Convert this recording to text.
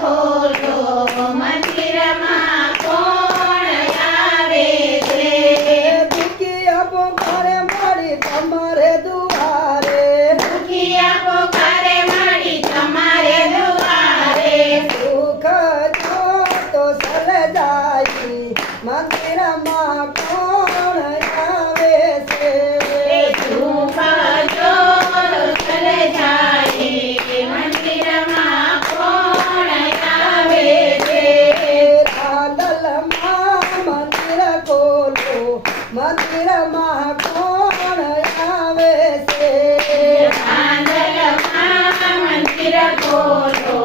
ખોલો મંદિરમાં કોણ આવે છે દુખિયા પોકારે મળી તમારે દુઆરે દુખિયા પોકારે મળી તમારે દુઆરે સુખ જો તો સલજાઈ મંદિરમાં કોણ આવે છે સુખ જો સલજાઈ મંદિરમાં કોણ આવે છે રાંદલમાં મંદિર ખોલો મંદિરમાં કોણ આવે છે આંદલમાં મંદિર ખોલો